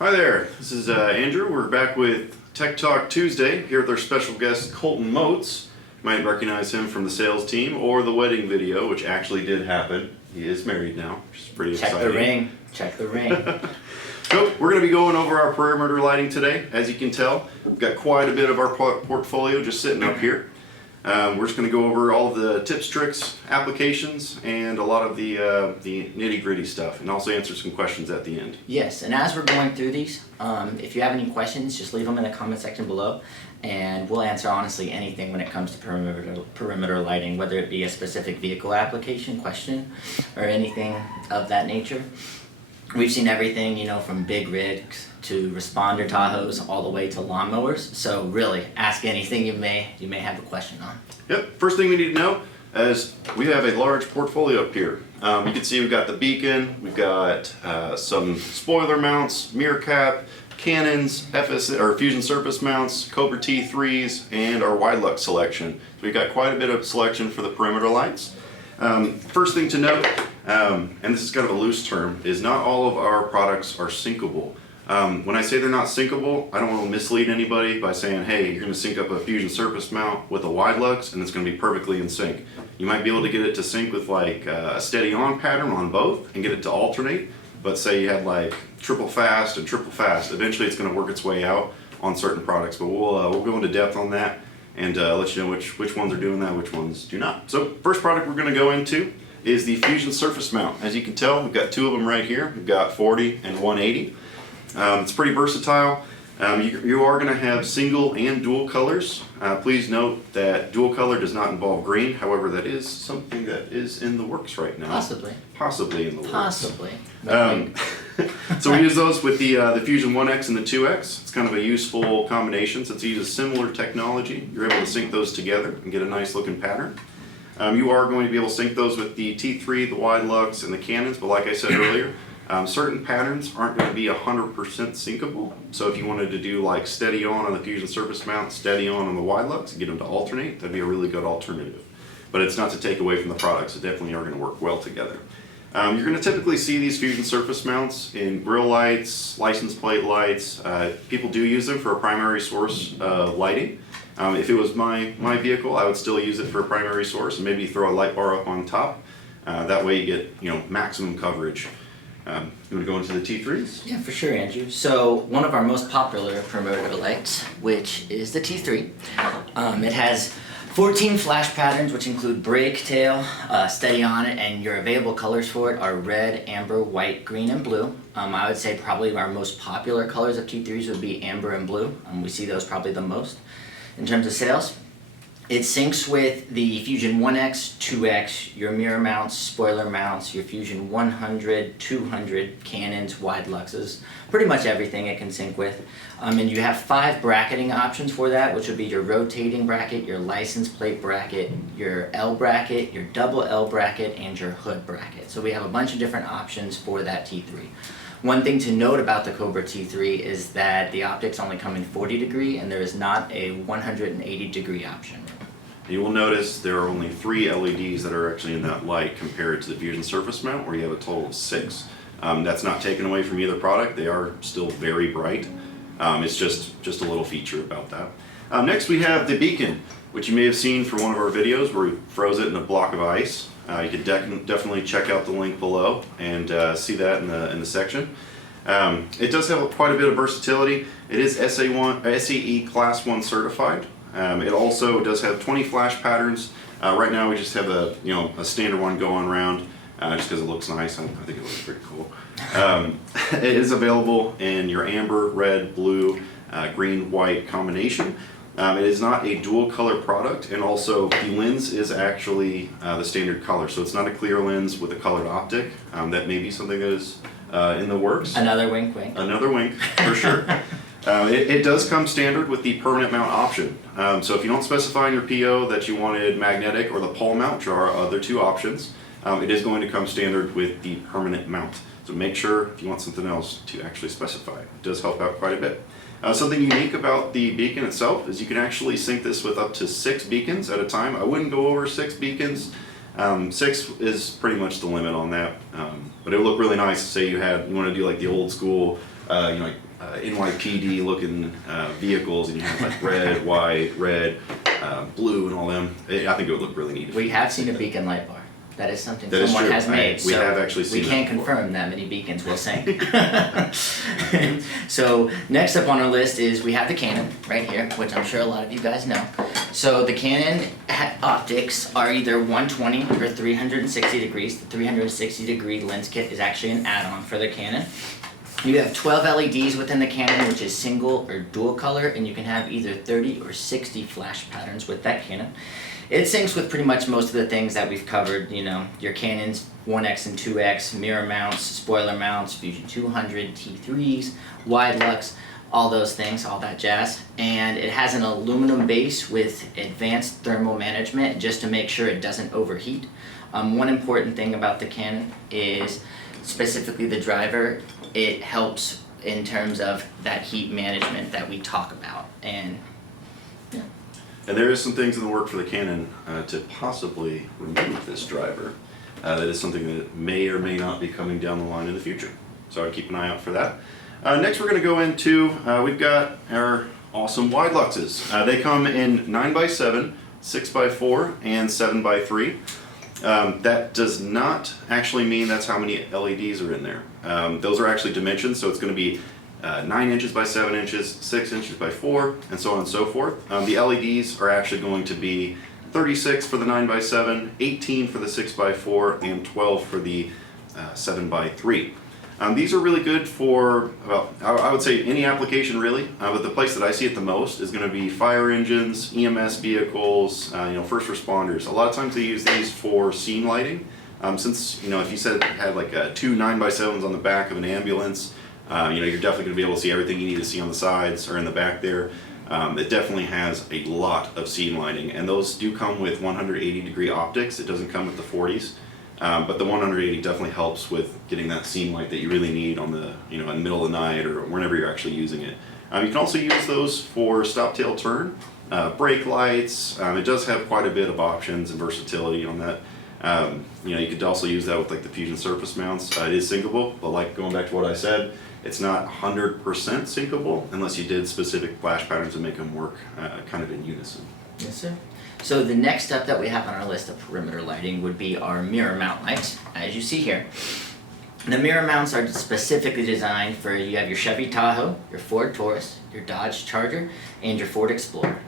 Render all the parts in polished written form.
Hi there, this is Andrew. We're back with Tech Talk Tuesday here with our special guest Colton Motes. You might recognize him from the sales team or the wedding video, which actually did happen. He is married now, which is pretty exciting. Check the ring. Check the ring. So we're going to be going over our perimeter lighting today. As you can tell, we've got quite a bit of our portfolio just sitting up here. We're just going to go over all of the tips, tricks, applications, and a lot of the nitty-gritty stuff, and also answer some questions at the end. Yes, and as we're going through these, if you have any questions, just leave them in the comment section below, and we'll answer honestly anything when it comes to perimeter lighting, whether it be a specific vehicle application question or anything of that nature. We've seen everything, you know, from big rigs to responder Tahoes all the way to lawnmowers. So really, ask anything you may have a question on. Yep. First thing we need to know is we have a large portfolio up here. You can see we've got the beacon, we've got some spoiler mounts, mirror cap, cannons, Fusion surface mounts, Cobra T3s, and our wide lux selection. So we've got quite a bit of selection for the perimeter lights. First thing to note, and this is kind of a loose term, is not all of our products are syncable. When I say they're not syncable, I don't want to mislead anybody by saying, hey, you're going to sync up a Fusion surface mount with a wide lux and it's going to be perfectly in sync. You might be able to get it to sync with like a steady on pattern on both and get it to alternate, but say you had like triple fast and triple fast, eventually it's going to work its way out on certain products, but we'll go into depth on that and let you know which ones are doing that, which ones do not. So first product we're going to go into is the Fusion surface mount. As you can tell, we've got two of them right here. We've got 40 and 180. It's pretty versatile. You are going to have single and dual colors. Please note that dual color does not involve green. However, that is something that is in the works right now. Possibly in the works. Possibly. So we use those with the Fusion 1X and the 2X. It's kind of a useful combination since it uses similar technology. You're able to sync those together and get a nice looking pattern. You are going to be able to sync those with the T3, the wide lux, and the cannons, but like I said earlier, certain patterns aren't going to be 100% syncable. So if you wanted to do like steady on the Fusion surface mount, steady on the wide lux, and get them to alternate, that'd be a really good alternative. But it's not to take away from the products, it definitely are going to work well together. You're going to typically see these Fusion surface mounts in grill lights, license plate lights. People do use them for a primary source lighting. If it was my vehicle, I would still use it for a primary source and maybe throw a light bar up on top. That way you get maximum coverage. You want to go into the T3s? Yeah, for sure, Andrew. So one of our most popular perimeter lights, which is the T3, it has 14 flash patterns, which include brake, tail, steady on it, and your available colors for it are red, amber, white, green, and blue. I would say probably our most popular colors of T3s would be amber and blue. We see those probably the most. In terms of sales, it syncs with the Fusion 1X, 2X, your mirror mounts, spoiler mounts, your Fusion 100, 200, cannons, wide luxes, pretty much everything it can sync with. And you have 5 bracketing options for that, which would be your rotating bracket, your license plate bracket, your L bracket, your double L bracket, and your hood bracket. So we have a bunch of different options for that T3. One thing to note about the Cobra T3 is that the optics only come in 40 degree and there is not a 180 degree option. You will notice there are only 3 LEDs that are actually in that light compared to the Fusion surface mount where you have a total of 6. That's not taken away from either product. They are still very bright. It's just a little feature about that. Next we have the beacon, which you may have seen from one of our videos where we froze it in a block of ice. You can definitely check out the link below and see that in the section. It does have quite a bit of versatility. It is SAE Class 1 certified. It also does have 20 flash patterns. Right now we just have a standard one going around just because it looks nice. I think it looks pretty cool. It is available in your amber, red, blue, green, white combination. It is not a dual color product, and also the lens is actually the standard color, so it's not a clear lens with a colored optic. That may be something that is in the works. Another wink wink. Another wink, for sure. It does come standard with the permanent mount option. So if you don't specify in your PO that you wanted magnetic or the pole mount, which are our other 2 options, it is going to come standard with the permanent mount. So make sure if you want something else to actually specify. It does help out quite a bit. Something unique about the beacon itself is you can actually sync this with up to 6 beacons at a time. I wouldn't go over 6 beacons. 6 is pretty much the limit on that. But it would look really nice. Say you want to do like the old school, NYPD looking vehicles, and you have like red, white, red, blue, and all them. I think it would look really neat. We have seen a beacon light bar. That is something That is someone true. has made. We so have actually seen we that can't before. confirm that many beacons will sing. So next up on our list is we have the Canon right here, which I'm sure a lot of you guys know. So the Canon optics are either 120 or 360 degrees. The 360 degree lens kit is actually an add-on for the Canon. You have 12 LEDs within the Canon, which is single or dual color, and you can have either 30 or 60 flash patterns with that Canon. It syncs with pretty much most of the things that we've covered, you know, your Canons 1X and 2X, mirror mounts, spoiler mounts, Fusion 200, T3s, wide lux, all those things, all that jazz. And it has an aluminum base with advanced thermal management just to make sure it doesn't overheat. One important thing about the Canon is specifically the driver. It helps in terms of that heat management that we talk about. And yeah. And there is some things in the work for the Canon to possibly remove this driver. That is something that may or may not be coming down the line in the future. So I'd keep an eye out for that. Next we're going to go into, we've got our awesome wide luxes. They come in 9x7, 6x4, and 7x3. That does not actually mean that's how many LEDs are in there. Those are actually dimensions, so it's going to be 9 inches by 7 inches, 6 inches by 4, and so on and so forth. The LEDs are actually going to be 36 for the 9x7, 18 for the 6x4, and 12 for the 7x3. These are really good for, well, I would say any application really, but the place that I see it the most is going to be fire engines, EMS vehicles, first responders. A lot of times they use these for scene lighting. Since, if you said it had like two 9x7s on the back of an ambulance, you're definitely going to be able to see everything you need to see on the sides or in the back there. It definitely has a lot of scene lighting, and those do come with 180 degree optics. It doesn't come with the 40s. But the 180 definitely helps with getting that scene light that you really need on the, in the middle of the night or whenever you're actually using it. You can also use those for stop tail turn, brake lights. It does have quite a bit of options and versatility on that. You could also use that with like the Fusion surface mounts. It is syncable, but like going back to what I said, it's not 100% syncable unless you did specific flash patterns to make them work kind of in unison. Yes, sir. So the next step that we have on our list of perimeter lighting would be our mirror mount lights, as you see here. The mirror mounts are specifically designed for, you have your Chevy Tahoe, your Ford Taurus, your Dodge Charger, and your Ford Explorer.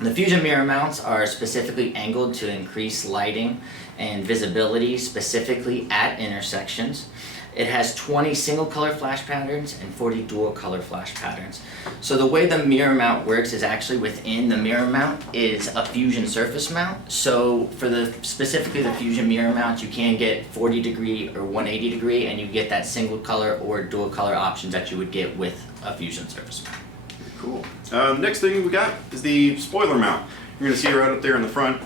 The Fusion mirror mounts are specifically angled to increase lighting and visibility, specifically at intersections. It has 20 single color flash patterns and 40 dual color flash patterns. So the way the mirror mount works is actually within the mirror mount is a Fusion surface mount. So for specifically the Fusion mirror mount, you can get 40 degree or 180 degree, and you get that single color or dual color options that you would get with a Fusion surface mount. Cool. Next thing we got is the spoiler mount. You're going to see it right up there in the front.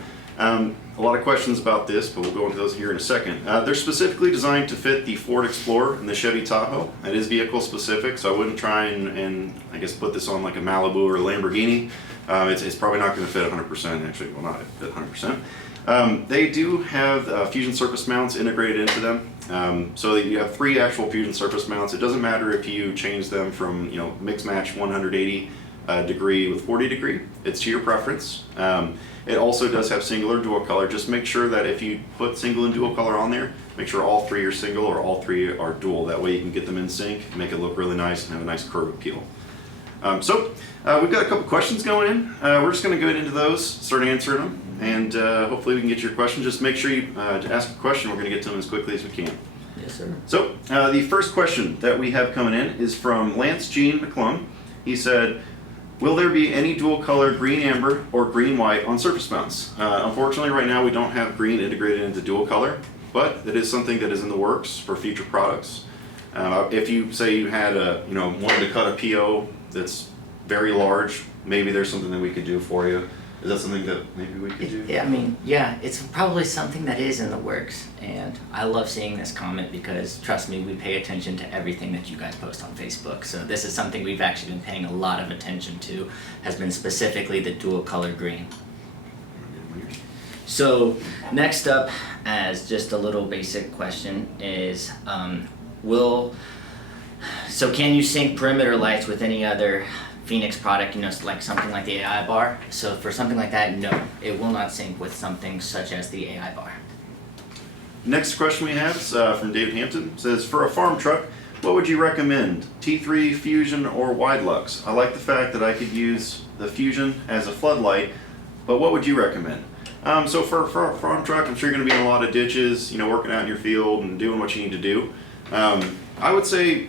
A lot of questions about this, but we'll go into those here in a second. They're specifically designed to fit the Ford Explorer and the Chevy Tahoe. It is vehicle specific, so I wouldn't try and I guess put this on like a Malibu or a Lamborghini. It's probably not going to fit 100%. Actually, will not fit 100%. They do have Fusion surface mounts integrated into them, so that you have 3 actual Fusion surface mounts. It doesn't matter if you change them from mix match 180 degree with 40 degree. It's to your preference. It also does have single or dual color. Just make sure that if you put single and dual color on there, make sure all 3 are single or all 3 are dual. That way you can get them in sync, make it look really nice, and have a nice curve appeal. We've got a couple questions going in. We're just going to go into those, start answering them, and hopefully we can get your question. Just make sure you ask a question. We're going to get to them as quickly as we can. Yes, sir. So the first question that we have coming in is from Lance Jean McClung. He said, will there be any dual color green amber or green white on surface mounts? Unfortunately, right now we don't have green integrated into dual color, but it is something that is in the works for future products. If you say you had wanted to cut a PO that's very large, maybe there's something that we could do for you. Is that something that maybe we could do? Yeah, it's probably something that is in the works, and I love seeing this comment because, trust me, we pay attention to everything that you guys post on Facebook. So this is something we've actually been paying a lot of attention to, has been specifically the dual color green. So next up, as just a little basic question, is will So can you sync perimeter lights with any other Feniex product, like something like the AI bar? So for something like that, no, it will not sync with something such as the AI bar. Next question we have is from David Hampton. It says, for a farm truck, what would you recommend? T3, Fusion, or Wide Lux? I like the fact that I could use the Fusion as a floodlight, but what would you recommend? So for a farm truck, I'm sure you're going to be in a lot of ditches, working out in your field and doing what you need to do. I would say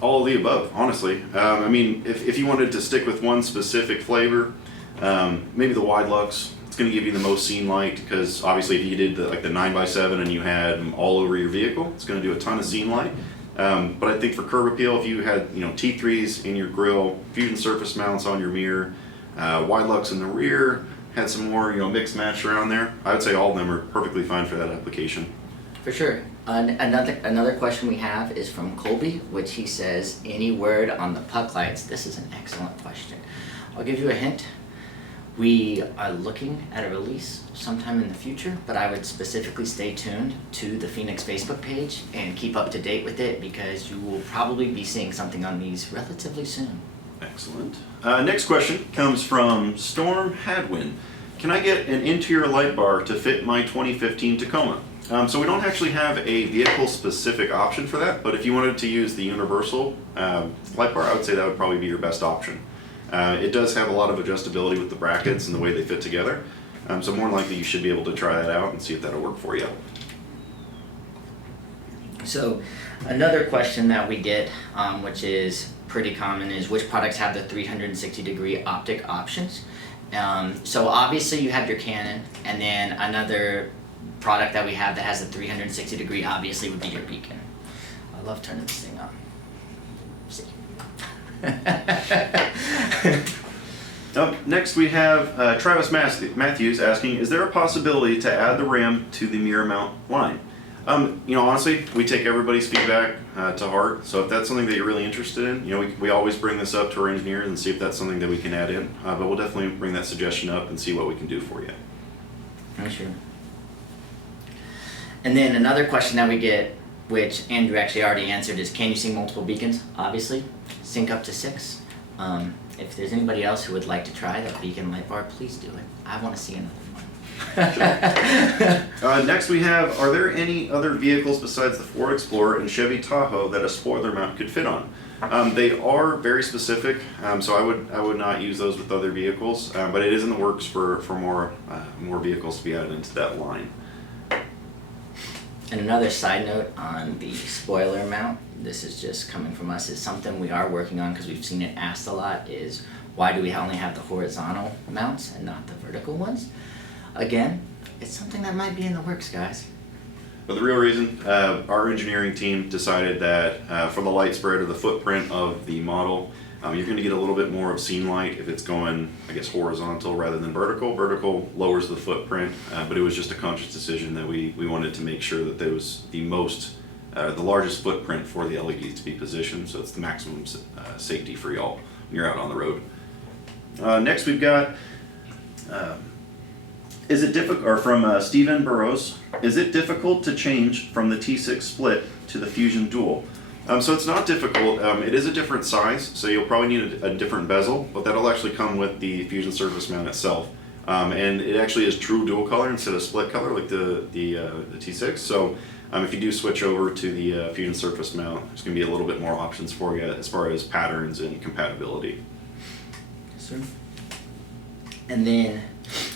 all of the above, honestly. I mean, if you wanted to stick with one specific flavor, maybe the Wide Lux. It's going to give you the most scene light, because obviously if you did the 9x7 and you had them all over your vehicle, it's going to do a ton of scene light. But I think for curb appeal, if you had T3s in your grill, Fusion surface mounts on your mirror, Wide Lux in the rear, had some more mix match around there, I would say all of them are perfectly fine for that application. For sure. Another question we have is from Colby, which he says, any word on the puck lights? This is an excellent question. I'll give you a hint. We are looking at a release sometime in the future, but I would specifically stay tuned to the Feniex Facebook page and keep up to date with it, because you will probably be seeing something on these relatively soon. Excellent. Next question comes from Storm Hadwin. Can I get an interior light bar to fit my 2015 Tacoma? So we don't actually have a vehicle-specific option for that, but if you wanted to use the universal light bar, I would say that would probably be your best option. It does have a lot of adjustability with the brackets and the way they fit together, so more than likely you should be able to try that out and see if that'll work for you. So another question that we get, which is pretty common, is which products have the 360-degree optic options? So obviously you have your Canon, and then another product that we have that has a 360-degree obviously would be your beacon. I love turning this thing on. See. Next we have Travis Matthews asking, is there a possibility to add the RAM to the mirror mount line? Honestly, we take everybody's feedback to heart, so if that's something that you're really interested in, we always bring this up to our engineers and see if that's something that we can add in, but we'll definitely bring that suggestion up and see what we can do for you. Oh, sure. And then another question that we get, which Andrew actually already answered, is can you sync multiple beacons? Obviously, sync up to 6. If there's anybody else who would like to try that beacon light bar, please do it. I want to see another one. Next we have, are there any other vehicles besides the Ford Explorer and Chevy Tahoe that a spoiler mount could fit on? They are very specific, so I would not use those with other vehicles, but it is in the works for more vehicles to be added into that line. And another side note on the spoiler mount, this is just coming from us, is something we are working on because we've seen it asked a lot, is why do we only have the horizontal mounts and not the vertical ones? Again, it's something that might be in the works, guys. But the real reason, our engineering team decided that for the light spread or the footprint of the model, you're going to get a little bit more of scene light if it's going, horizontal rather than vertical. Vertical lowers the footprint, but it was just a conscious decision that we wanted to make sure that there was the largest footprint for the LEDs to be positioned, so it's the maximum safety for y'all when you're out on the road. Next we've got, is it difficult, or from Stephen Burrows, is it difficult to change from the T6 split to the Fusion Dual? So it's not difficult. It is a different size, so you'll probably need a different bezel, but that'll actually come with the Fusion surface mount itself. And it actually is true dual color instead of split color like the T6. So if you do switch over to the Fusion surface mount, there's going to be a little bit more options for you as far as patterns and compatibility. Yes, sir. And then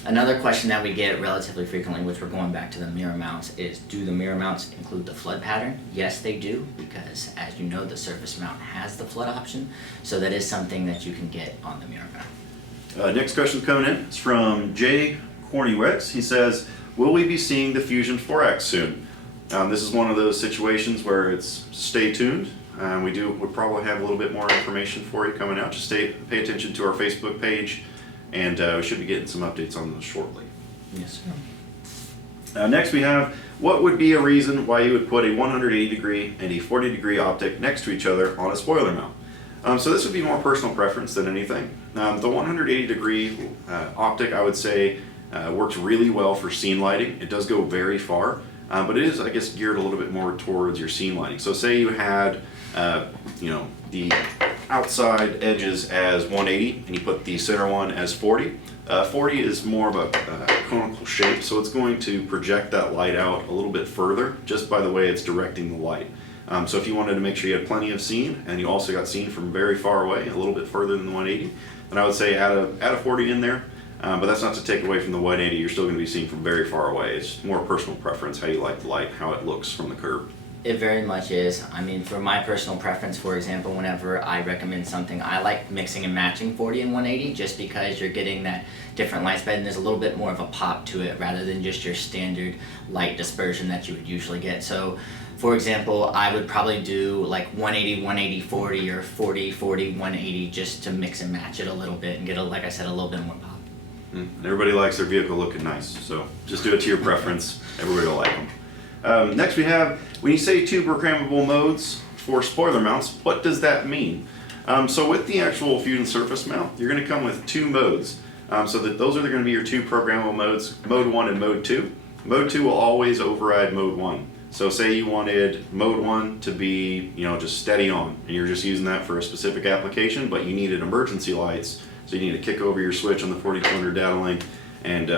another question that we get relatively frequently, which we're going back to the mirror mounts, is do the mirror mounts include the flood pattern? Yes, they do, because as you know, the surface mount has the flood option, so that is something that you can get on the mirror mount. Next question coming in is from Jay Cornywicks. He says, will we be seeing the Fusion 4X soon? This is one of those situations where it's stay tuned. We'll probably have a little bit more information for you coming out. Just pay attention to our Facebook page, and we should be getting some updates on those shortly. Yes, sir. Next we have, what would be a reason why you would put a 180 degree and a 40 degree optic next to each other on a spoiler mount? So this would be more personal preference than anything. The 180 degree optic, I would say, works really well for scene lighting. It does go very far, but it is, I guess, geared a little bit more towards your scene lighting. So say you had, the outside edges as 180 and you put the center one as 40. 40 is more of a conical shape, so it's going to project that light out a little bit further just by the way it's directing the light. So if you wanted to make sure you had plenty of scene and you also got scene from very far away, a little bit further than the 180, then I would say add a 40 in there. But that's not to take away from the 180, you're still going to be seen from very far away. It's more personal preference, how you like the light, how it looks from the curb. It very much is. I mean, for my personal preference, for example, whenever I recommend something, I like mixing and matching 40 and 180 just because you're getting that different light spread and there's a little bit more of a pop to it rather than just your standard light dispersion that you would usually get. So, for example, I would probably do like 180, 180, 40 or 40, 40, 180 just to mix and match it a little bit and get, like I said, a little bit more pop. Everybody likes their vehicle looking nice, so just do it to your preference. Everybody will like them. Next we have, when you say 2 programmable modes for spoiler mounts, what does that mean? So with the actual Fusion surface mount, you're going to come with 2 modes. So that those are going to be your 2 programmable modes, mode 1 and mode 2. Mode 2 will always override mode 1. So say you wanted mode 1 to be, just steady on, and you're just using that for a specific application, but you needed emergency lights, so you need to kick over your switch on the 4200 data link and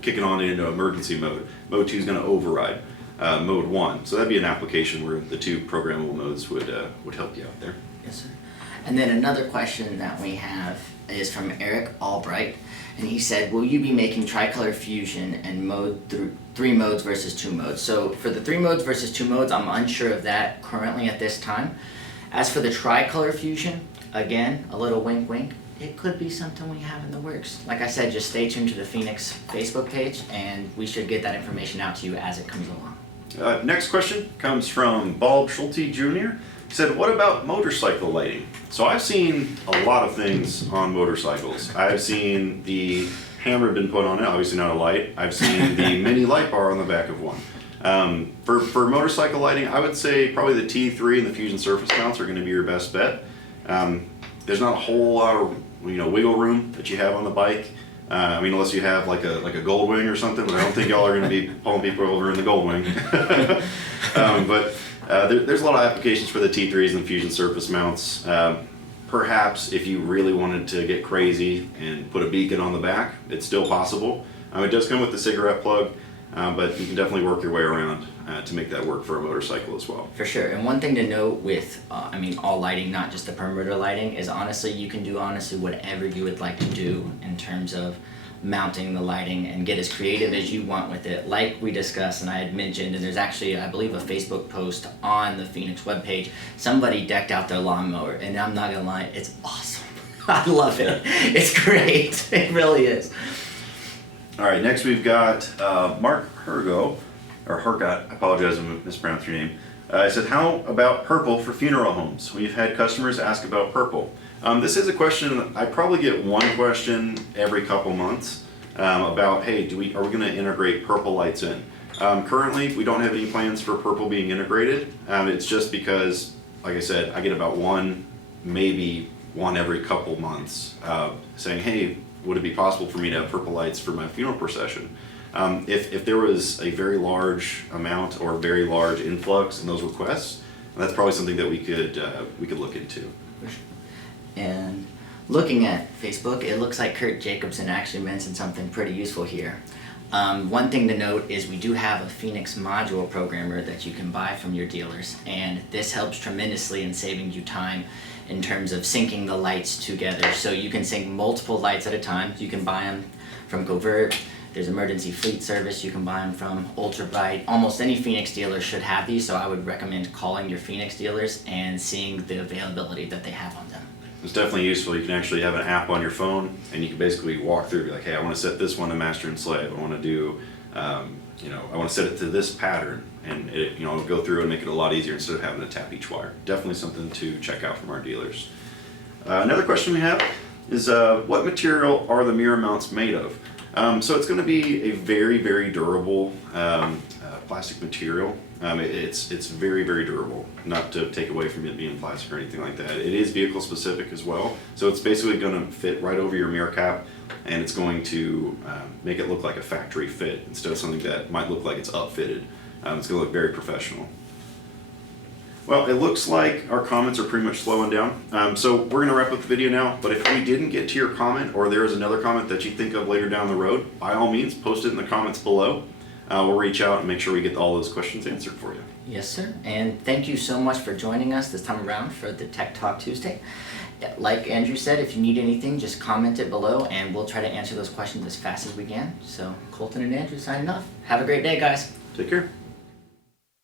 kick it on into emergency mode. Mode 2 is going to override mode 1. So that'd be an application where the 2 programmable modes would help you out there. Yes, sir. And then another question that we have is from Eric Albright, and he said, will you be making Tricolor Fusion and mode 3 modes versus 2 modes? So for the 3 modes versus 2 modes, I'm unsure of that currently at this time. As for the Tricolor Fusion, again, a little wink wink, it could be something we have in the works. Like I said, just stay tuned to the Feniex Facebook page and we should get that information out to you as it comes along. Next question comes from Bob Schulte Jr. He said, what about motorcycle lighting? So I've seen a lot of things on motorcycles. I've seen the hammer been put on it, obviously not a light. I've seen the mini light bar on the back of one. For motorcycle lighting, I would say probably the T3 and the Fusion surface mounts are going to be your best bet. There's not a whole lot of wiggle room that you have on the bike. Unless you have like a gold wing or something, but I don't think y'all are going to be pulling people over in the gold wing. There's a lot of applications for the T3s and the Fusion surface mounts. Perhaps if you really wanted to get crazy and put a beacon on the back, it's still possible. It does come with the cigarette plug, but you can definitely work your way around to make that work for a motorcycle as well. For sure. And one thing to note with, all lighting, not just the perimeter lighting, is honestly you can do whatever you would like to do in terms of mounting the lighting and get as creative as you want with it. Like we discussed and I had mentioned, and there's actually, I believe, a Facebook post on the Feniex webpage. Somebody decked out their lawnmower, and I'm not gonna lie, it's awesome. I love it. It's great. It really is. All right, next we've got Mark Hergot, I apologize if I mispronounced your name. I said, how about purple for funeral homes? We've had customers ask about purple. This is a question, I probably get one question every couple months about, hey, are we going to integrate purple lights in? Currently, we don't have any plans for purple being integrated. It's just because, like I said, I get about maybe one every couple months saying, hey, would it be possible for me to have purple lights for my funeral procession? If there was a very large amount or very large influx in those requests, that's probably something that we could look into. And looking at Facebook, it looks like Kurt Jacobson actually mentioned something pretty useful here. One thing to note is we do have a Feniex module programmer that you can buy from your dealers, and this helps tremendously in saving you time in terms of syncing the lights together. So you can sync multiple lights at a time. You can buy them from Covert. There's Emergency Fleet Service you can buy them from, Ultra Bright. Almost any Feniex dealer should have these, so I would recommend calling your Feniex dealers and seeing the availability that they have on them. It's definitely useful. You can actually have an app on your phone, and you can basically walk through, be like, hey, I want to set this one to master and slave. I want to do, I want to set it to this pattern, and it'll go through and make it a lot easier instead of having to tap each wire. Definitely something to check out from our dealers. Another question we have is, what material are the mirror mounts made of? So it's going to be a very, very durable plastic material. It's very, very durable, not to take away from it being plastic or anything like that. It is vehicle specific as well, so it's basically going to fit right over your mirror cap, and it's going to make it look like a factory fit instead of something that might look like it's upfitted. It's going to look very professional. Well, it looks like our comments are pretty much slowing down. So we're going to wrap up the video now, but if we didn't get to your comment or there is another comment that you think of later down the road, by all means, post it in the comments below. We'll reach out and make sure we get all those questions answered for you. Yes, sir. And thank you so much for joining us this time around for the Tech Talk Tuesday. Like Andrew said, if you need anything, just comment it below and we'll try to answer those questions as fast as we can. So Colton and Andrew signing off. Have a great day, guys. Take care.